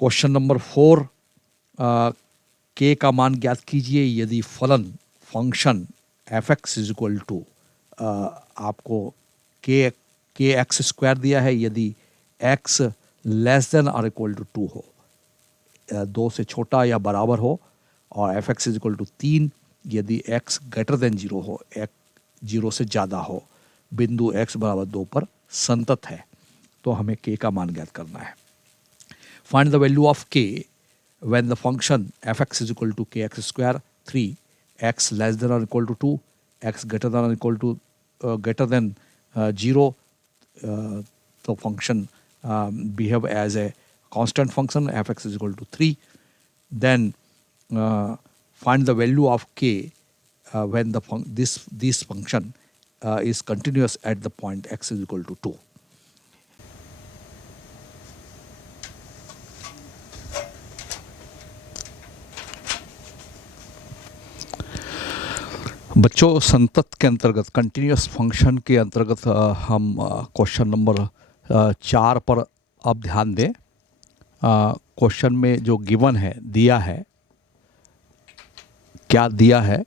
Question number 4, के का मान ज्ञात कीजिए यदि फलन function F x is equal to, आपको के एक्स स्क्वायर दिया है यदि एक्स लेस देन और इक्वल टू 2 हो, 2 से छोटा या बराबर हो, और f x is equal to 3 यदि एक्स ग्रेटर देन 0 हो, एक 0 से ज़्यादा हो, बिंदु एक्स बराबर 2 पर संतत है। तो हमें के का मान ज्ञात करना है। Find the value of K when the function F x is equal to K x square 3, X less than और equal to 2, X greater than और equal to greater than 0, the function behave as a constant function, fx is equal to 3. Then find the value of k when this function is continuous at the point x is equal to 2. बच्चों, संतत के अंतर्गत continuous function के अंतर्गत हम question number 4 पर अब ध्यान दें। क्वेश्चन में जो गिवन है, दिया है, क्या दिया है,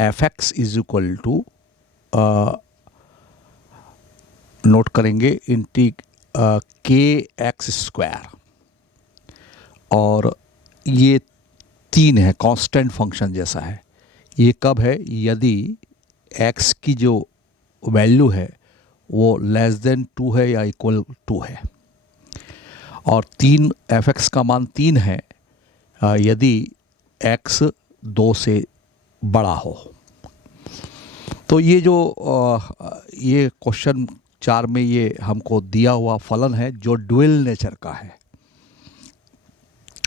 f x is equal to, note करेंगे, के एक्स स्क्वायर, और ये 3 है, कांस्टेंट फंक्शन जैसा है। ये कब है, यदि x की जो वैल्यू है वो लेस देन 2 है या इक्वल 2 है, और 3 fx का मान 3 है यदि x 2 से बड़ा हो। तो ये जो ये क्वेश्चन 4 में ये हमको दिया हुआ फलन है जो ड्यूअल नेचर का है।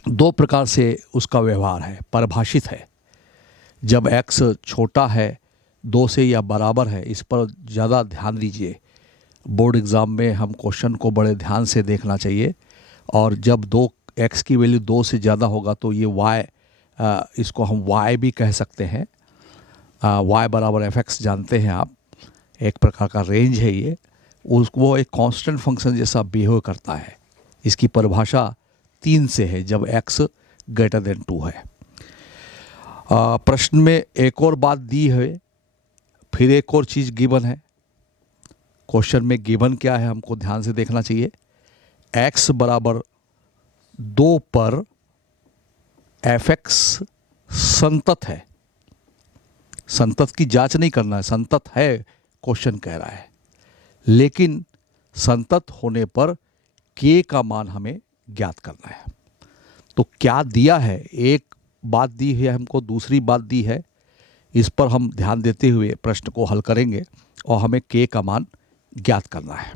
2 प्रकार से उसका व्यवहार है, परिभाषित है। जब x छोटा है 2 से या बराबर है, इस पर ज़्यादा ध्यान दीजिए, बोर्ड एग्ज़ाम में हम क्वेश्चन को बड़े ध्यान से देखना चाहिए। और जब x की वैल्यू 2 से ज़्यादा होगा तो ये y, इसको हम y भी कह सकते हैं। y बराबर एफ एक्स जानते हैं आप, एक प्रकार का रेंज है ये, वो एक कांस्टेंट फंक्शन जैसा बिहेव करता है। इसकी परिभाषा 3 से है जब x ग्रेटर देन 2 है। प्रश्न में एक और बात दी है, फिर एक और चीज़ गिवन है। क्वेश्चन में गिवन क्या है हमको ध्यान से देखना चाहिए। x बराबर 2 पर एफ एक्स संतत है। संतत की जांच नहीं करना है, संतत है क्वेश्चन कह रहा है, लेकिन संतत होने पर k का मान हमें ज्ञात करना है। तो क्या दिया है, एक बात दी है हमको, दूसरी बात दी है, इस पर हम ध्यान देते हुए प्रश्न को हल करेंगे और हमें k का मान ज्ञात करना है।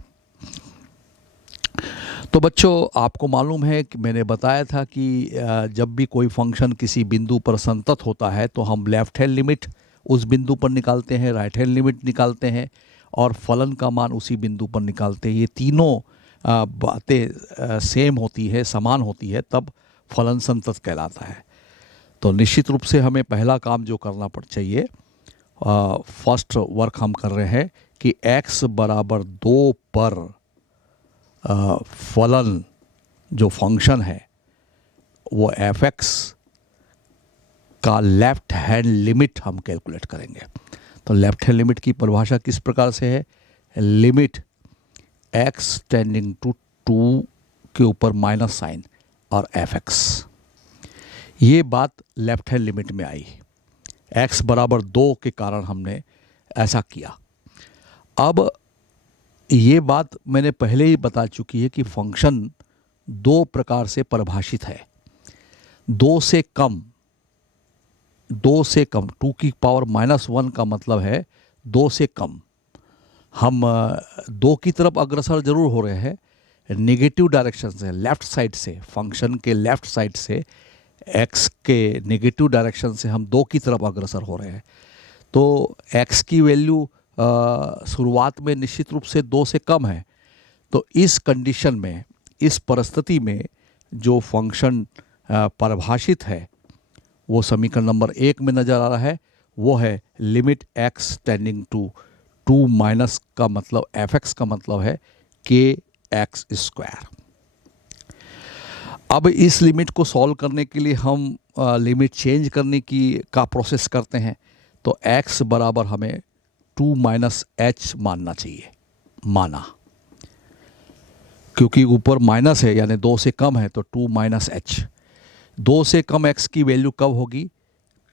तो बच्चों, आपको मालूम है कि मैंने बताया था कि जब भी कोई फंक्शन किसी बिंदु पर संतत होता है तो हम लेफ्ट हैंड लिमिट उस बिंदु पर निकालते हैं, राइट हैंड लिमिट निकालते हैं और फलन का मान उसी बिंदु पर निकालते हैं। ये तीनों बातें सेम होती है, समान होती है, तब फलन संतत कहलाता है। तो निश्चित रूप से हमें पहला काम जो करना चाहिए, फर्स्ट वर्क हम कर रहे हैं कि x बराबर 2 पर फलन जो फंक्शन है वो एफ एक्स का लेफ्ट हैंड लिमिट हम कैलकुलेट करेंगे। तो लेफ्ट हैंड लिमिट की परिभाषा किस प्रकार से है, लिमिट x टेंडिंग टू 2 के ऊपर माइनस साइन और एफ एक्स। ये बात लेफ्ट हैंड लिमिट में आई, x बराबर 2 के कारण हमने ऐसा किया। अब ये बात मैंने पहले ही बता चुकी है कि फंक्शन 2 प्रकार से परिभाषित है। 2 से कम, 2 की पावर -1 का मतलब है 2 से कम। हम 2 की तरफ अग्रसर जरूर हो रहे हैं, नेगेटिव डायरेक्शन से, लेफ्ट साइड से, फंक्शन के लेफ्ट साइड से, x के नेगेटिव डायरेक्शन से हम 2 की तरफ अग्रसर हो रहे हैं। तो x की वैल्यू शुरुआत में निश्चित रूप से 2 से कम है। तो इस कंडीशन में, इस परिस्थिति में जो फंक्शन परिभाषित है वो समीकरण नंबर 1 में नज़र आ रहा है, वो है limit x tending to 2 minus का मतलब एफ एक्स का मतलब है के एक्स स्क्वायर। अब इस लिमिट को सॉल्व करने के लिए हम लिमिट चेंज करने का प्रोसेस करते हैं। तो x बराबर हमें 2 माइनस एच मानना चाहिए, माना, क्योंकि ऊपर माइनस है यानी 2 से कम है, तो 2 माइनस एच। 2 से कम x की वैल्यू कब होगी?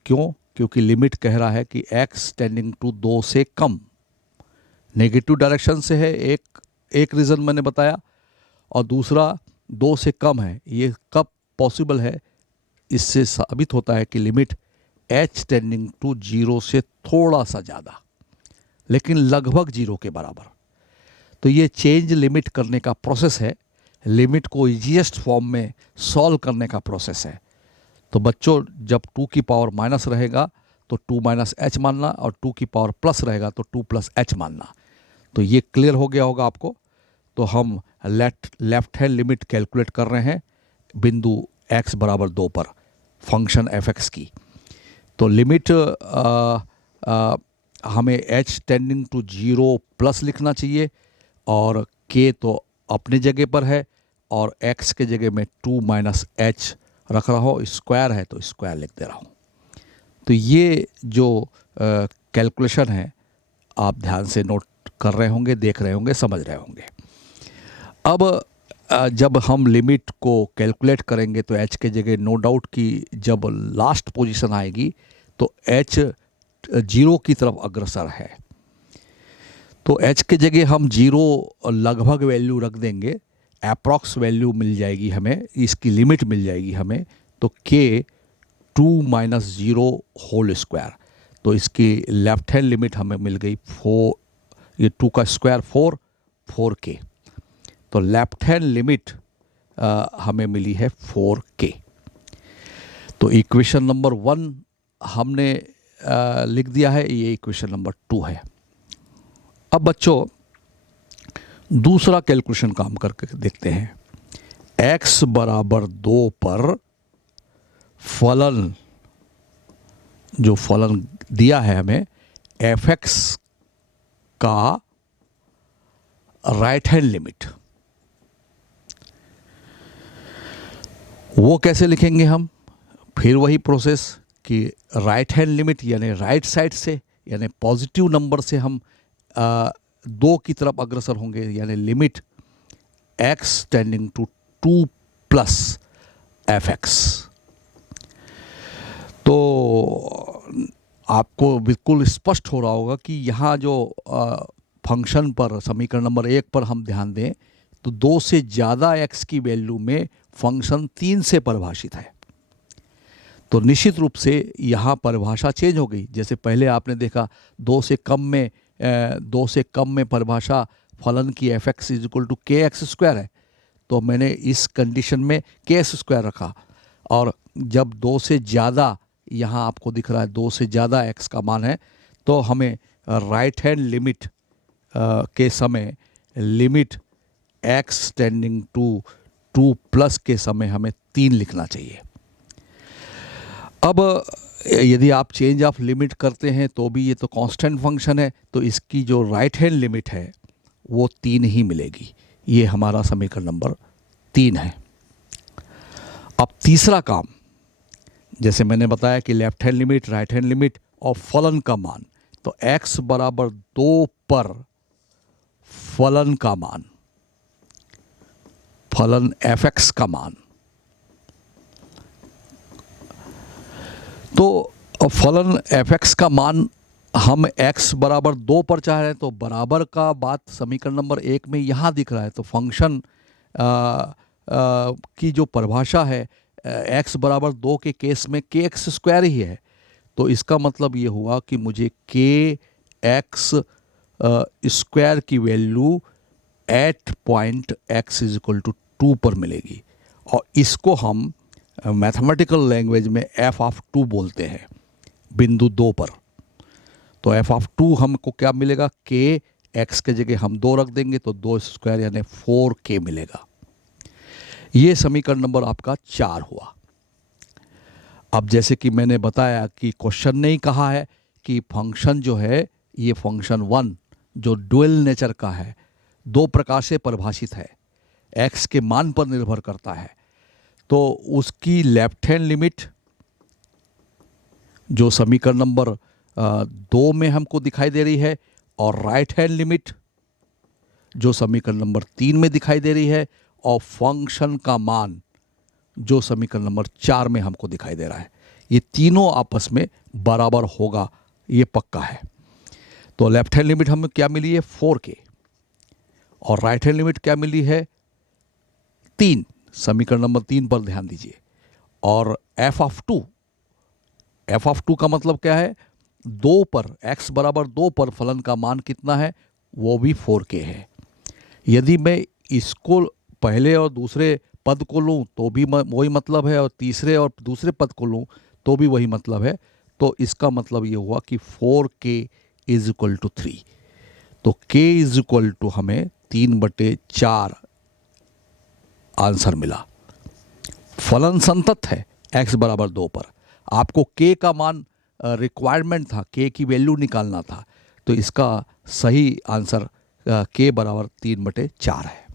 क्यों? क्योंकि लिमिट कह रहा है कि x टेंडिंग टू 2 से कम, नेगेटिव डायरेक्शन से है, एक रीज़न मैंने बताया, और दूसरा 2 से कम है। ये कब पॉसिबल है? इससे साबित होता है कि लिमिट h टेंडिंग टू 0 से थोड़ा सा ज़्यादा, लेकिन लगभग 0 के बराबर। तो ये चेंज लिमिट करने का प्रोसेस है, लिमिट को ईजीएस्ट फॉर्म में सॉल्व करने का प्रोसेस है। तो बच्चों, जब 2 की पावर माइनस रहेगा तो 2 माइनस एच मानना, और 2 की पावर प्लस रहेगा तो 2 प्लस एच मानना। तो ये क्लियर हो गया होगा आपको। तो हम लेफ्ट हैंड लिमिट कैलकुलेट कर रहे हैं बिंदु x बराबर 2 पर फंक्शन f(x) की। तो लिमिट हमें h टेंडिंग टू 0 प्लस लिखना चाहिए, और k तो अपने जगह पर है, और x के जगह में 2 माइनस एच रख रहा हो, स्क्वायर है तो स्क्वायर लिख दे रहा हूँ। तो ये जो कैलकुलेशन है आप ध्यान से नोट कर रहे होंगे, देख रहे होंगे, समझ रहे होंगे। अब जब हम लिमिट को कैलकुलेट करेंगे तो h के जगह नो डाउट कि जब लास्ट पोजीशन आएगी तो h 0 की तरफ अग्रसर है, तो h के जगह हम 0 लगभग वैल्यू रख देंगे, अप्रॉक्स वैल्यू मिल जाएगी हमें, इसकी लिमिट मिल जाएगी हमें। तो k 2 माइनस 0 होल स्क्वायर, तो इसकी लेफ्ट हैंड लिमिट हमें मिल गई 4, ये 2 का स्क्वायर 4k। तो लेफ्ट हैंड लिमिट हमें मिली है 4k। तो इक्वेशन नंबर 1 हमने लिख दिया है, ये इक्वेशन नंबर 2 है। अब बच्चों दूसरा कैलकुलेशन काम करके देखते हैं। x बराबर 2 पर फलन, जो फलन दिया है हमें f(x) का राइट हैंड लिमिट, वो कैसे लिखेंगे हम? फिर वही प्रोसेस कि राइट हैंड लिमिट यानी राइट साइड से, यानी पॉजिटिव नंबर से हम 2 की तरफ अग्रसर होंगे, यानी limit x tending to 2 plus f(x). तो आपको बिल्कुल स्पष्ट हो रहा होगा कि यहाँ जो फंक्शन पर, समीकरण नंबर 1 पर हम ध्यान दें तो 2 से ज़्यादा x की वैल्यू में फंक्शन 3 से परिभाषित है। तो निश्चित रूप से यहाँ परिभाषा चेंज हो गई। जैसे पहले आपने देखा 2 से कम में परिभाषा फलन की f(x) इक्वल टू kx² है, तो मैंने इस कंडीशन में kx² रखा। और जब 2 से ज़्यादा, यहाँ आपको दिख रहा है 2 से ज़्यादा x का मान है, तो हमें राइट हैंड लिमिट के समय limit x tending to 2 plus के समय हमें 3 लिखना चाहिए। अब यदि आप चेंज ऑफ लिमिट करते हैं तो भी ये तो कांस्टेंट फंक्शन है, तो इसकी जो राइट हैंड लिमिट है वो 3 ही मिलेगी। ये हमारा समीकरण नंबर 3 है। अब तीसरा काम, जैसे मैंने बताया कि left hand limit, right hand limit और फलन का मान, तो x बराबर 2 पर फलन का मान, फलन f(x) का मान, तो फलन f(x) का मान हम x बराबर 2 पर चाह रहे हैं, तो बराबर का बात समीकरण नंबर 1 में यहाँ दिख रहा है। तो फंक्शन की जो परिभाषा है x बराबर 2 के केस में kx² ही है, तो इसका मतलब ये हुआ कि मुझे kx² की value at point x equal to 2 पर मिलेगी, और इसको हम मैथमेटिकल लैंग्वेज में f(2) बोलते हैं बिंदु 2 पर। तो f(2) हमको क्या मिलेगा? k, x के जगह हम 2 रख देंगे तो 2² यानी 4k मिलेगा। ये समीकरण नंबर आपका 4 हुआ। अब जैसे कि मैंने बताया कि क्वेश्चन ने ही कहा है कि फंक्शन जो है, ये फंक्शन 1 जो डुअल नेचर का है, 2 प्रकार से परिभाषित है, x के मान पर निर्भर करता है। तो उसकी लेफ्ट हैंड लिमिट जो समीकरण नंबर 2 में हमको दिखाई दे रही है, और राइट हैंड लिमिट जो समीकरण नंबर 3 में दिखाई दे रही है, और फंक्शन का मान जो समीकरण नंबर 4 में हमको दिखाई दे रहा है, ये तीनों आपस में बराबर होगा, ये पक्का है। तो लेफ्ट हैंड लिमिट हमें क्या मिली है 4k, और राइट हैंड लिमिट क्या मिली है 3, समीकरण नंबर 3 पर ध्यान दीजिए। और f ऑफ 2 का मतलब क्या है, 2 पर x बराबर 2 पर फलन का मान कितना है, वो भी 4k है। यदि मैं इसको पहले और दूसरे पद को लूँ तो भी वही मतलब है, और तीसरे और दूसरे पद को लूँ तो भी वही मतलब है। तो इसका मतलब ये हुआ कि 4k इज इक्वल टू 3। तो k इज इक्वल टू हमें 3/4 आंसर मिला। फलन संतत है x बराबर 2 पर। आपको k का मान रिक्वायरमेंट था, k की वैल्यू निकालना था, तो इसका सही आंसर k बराबर 3/4 है।